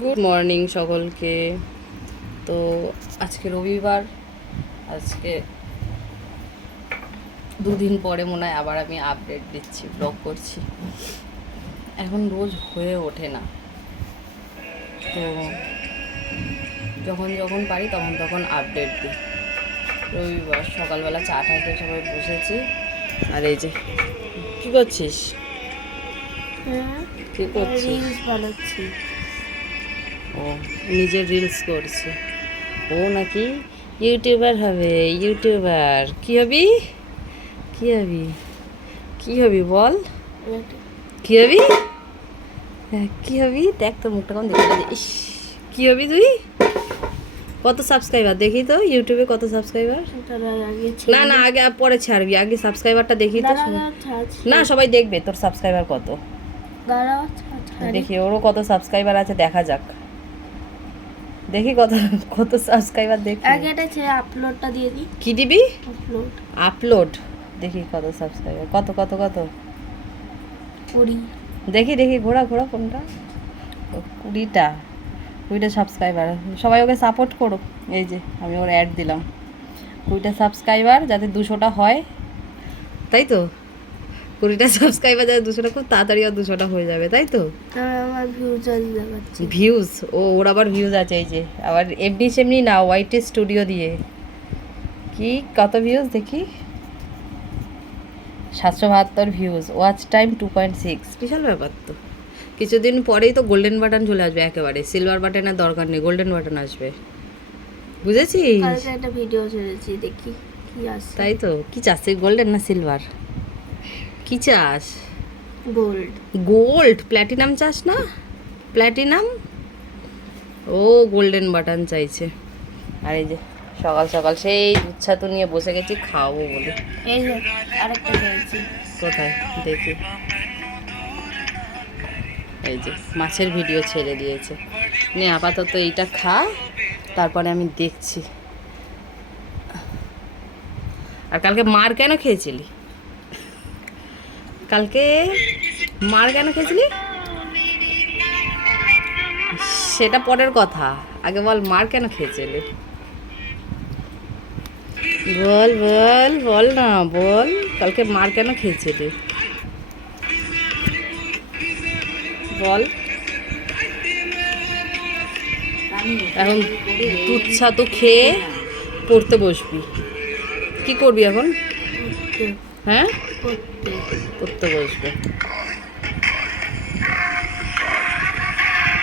Good morning সকলকে। তো আজকে রবিবার, আজকে দুদিন পরে মনে হয় আবার আমি আপডেট দিচ্ছি, ব্লগ করছি। এখন রোজ হয়ে ওঠে না, তো যখন যখন পারি তখন তখন আপডেট দিই। রবিবার সকালবেলা চা টা খেয়ে সবাই বসেছি। আর এই যে কী করছিস? কী করছিস? বানাচ্ছি। ও নিজের রিলস করছে। ও নাকি ইউটিউবার হবে। ইউটিউবার কি হবি? কি হবি? কি হবি বল? কি হবি? হ্যাঁ কি হবি? দেখ তোর মুখটা কেমন দেখে। ইস কি হবি তুই? কত সাবস্ক্রাইবার দেখি তো ইউটিউবে, কত সাবস্ক্রাইবার? না না আগে পরে ছাড়বি, আগে সাবস্ক্রাইবারটা দেখি তো। না সবাই দেখবে তোর সাবস্ক্রাইবার কত। দেখি ওরও কত সাবস্ক্রাইবার আছে, দেখা যাক। দেখি কত কত সাবস্ক্রাইবার দেখি। আগে এটা ছেড়ে আপলোডটা দিয়ে দিই। কি দিবি? আপলোড। আপলোড দেখি কত সাবস্ক্রাইবার, কত কত কত 20। দেখি দেখি ঘোরা ঘোরা কোনটা। 20টা সাবস্ক্রাইবার। সবাই ওকে সাপোর্ট করো। এই যে আমি ওর অ্যাড দিলাম। 20টা সাবস্ক্রাইবার যাতে 200টা হয়, তাই তো? 20টা সাবস্ক্রাইবার যাতে 200টা, খুব তাড়াতাড়ি আর 200টা হয়ে যাবে, তাই তো? আমার ভিউজ আছে দেখাচ্ছি। ভিউজ? ও ওর আবার ভিউজ আছে। এই যে আবার এমনি সেমনি না, ওয়াইটি স্টুডিও দিয়ে। কি কত ভিউজ দেখি? 772 ভিউজ, ওয়াচ টাইম 2.6। বিশাল ব্যাপার তো। কিছুদিন পরেই তো গোল্ডেন বাটন চলে আসবে একেবারে। সিলভার বাটনের দরকার নেই, গোল্ডেন বাটন আসবে, বুঝেছিস? কালকে একটা ভিডিও ছেড়েছি, দেখি কি আসে। তাই তো। কি চাস তুই, গোল্ডেন না সিলভার? কি চাস? গোল্ড। গোল্ড? প্ল্যাটিনাম চাস না? প্ল্যাটিনাম? ও গোল্ডেন বাটন চাইছে। আর এই যে সকাল সকাল সেই দুধ ছাতু নিয়ে বসে গেছি খাওয়াবো বলে। এই যে আরেকটা চাইছি। কোথায় দেখি? এই যে মাছের ভিডিও ছেড়ে দিয়েছে। নে আপাতত এইটা খা, তারপরে আমি দেখছি। আর কালকে মার কেন খেয়েছিলি? কালকে মার কেন খেয়েছিলি সেটা পরের কথা, আগে বল মার কেন খেয়েছিলি? বল বল বল না, বল কালকে মার কেন খেয়েছিলি বল। এখন দুধ ছাতু খেয়ে পড়তে বসবি। কি করবি এখন? হ্যাঁ পড়তে বসবে।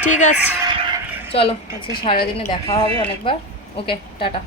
ঠিক আছে চলো, আজকে সারাদিনে দেখা হবে অনেকবার। ওকে টাটা।